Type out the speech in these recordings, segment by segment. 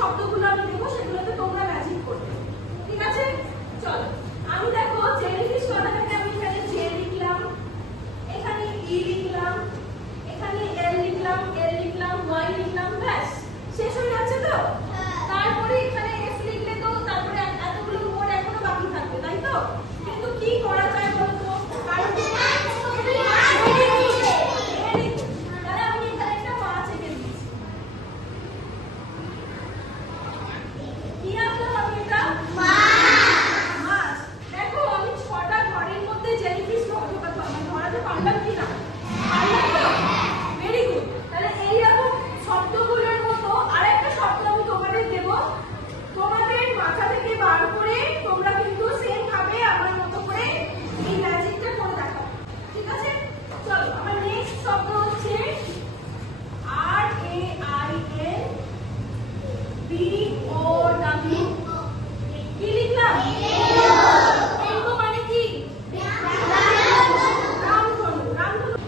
শব্দগুলো আমি দেবো সেগুলোতে তোমরা ম্যাজিক করবে, ঠিক আছে? চলো, আমি দেখো জেলিফিশ কথাটাকে আমি এখানে জে লিখলাম, এখানে ই লিখলাম, এখানে এল লিখলাম, এল লিখলাম, ওয়াই লিখলাম, ব্যাস শেষ হয়ে যাচ্ছে তো? তারপরে এখানে এফ লিখলে তো তারপরে এতগুলো মোড এখনো বাকি থাকবে, তাই তো? কিন্তু কি করা যায় বলো তো? কারণ তাহলে আমি এখানে একটা মাছ এঁকে দিচ্ছি। কি আনলাম আমি? এটা মাছ। দেখো আমি 6টা ঘরের মধ্যে জেলিফিশ ধরাতে পারলাম কি না? পারলাম তো? Very good. তাহলে এইরকম শব্দগুলোর মতো আরেকটা শব্দ আমি তোমাদের দেব, তোমাদের মাথা থেকে বার করে তোমরা কিন্তু সেম ভাবে আমার মতো করে এই ম্যাজিকটা করে দেখাও, ঠিক আছে? চলো, আমার নেক্সট শব্দ হচ্ছে R A I N B O W. কি লিখলাম? রেইনবো মানে কি? রামধনু। রামধনু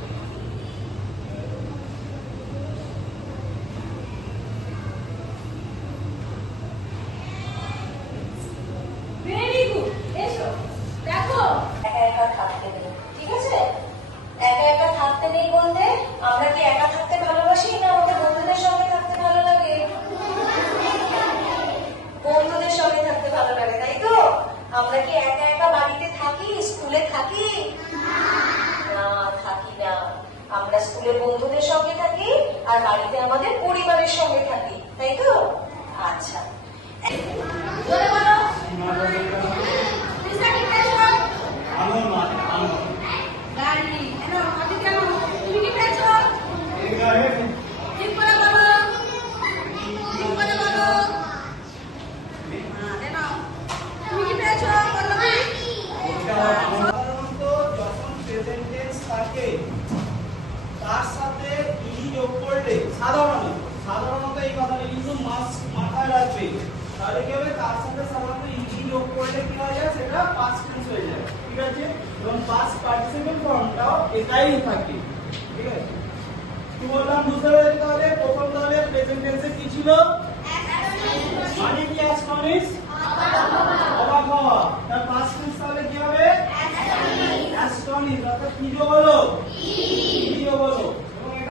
ভেরি গুড। এসো দেখো, একা একা থাকতে নেই, ঠিক আছে? একা একা থাকতে নেই বলতে আমরা কি একা থাকতে ভালোবাসি না আমাদের বন্ধুদের সঙ্গে থাকতে ভালো লাগে? বন্ধুদের সঙ্গে থাকতে ভালো লাগে, তাই তো? আমরা কি একা একা বাড়িতে থাকি, স্কুলে থাকি? না, থাকি না। আমরা স্কুলে বন্ধুদের সঙ্গে থাকি আর বাড়িতে আমাদের পরিবারের সঙ্গে থাকি, তাই তো? আচ্ছা, জোরে বলো। দিশা কি পেয়েছো? গাড়ি। এনো আমি কেন? তুমি কি পেয়েছো? ঠিক করে বলো। ঠিক করে বলো। এনো তুমি কি পেয়েছো? বলো। সাধারণত যখন প্রেজেন্ট টেন্স থাকে তার সাথে ই যোগ করলে সাধারণত এই কথাটা কিন্তু মাথায় রাখবে, তাহলে কি হবে? তার সাথে সাধারণত ই যোগ করলে কি হয়ে যায়? সেটা পাস্ট টেন্স হয়ে যায়, ঠিক আছে? এবং পাস্ট পার্টিসিপেল ফর্মটাও এটাই থাকে, ঠিক আছে? কি বললাম বুঝতে পেরেছি? তাহলে প্রথম তাহলে প্রেজেন্ট টেন্সে কি ছিল? মানে কি? অ্যাস্টনিশ, অবাক হওয়া। তার পাস্ট টেন্স তাহলে কি হবে? অ্যাস্টনিশ। অর্থাৎ কি যোগ হলো? ই যোগ হলো।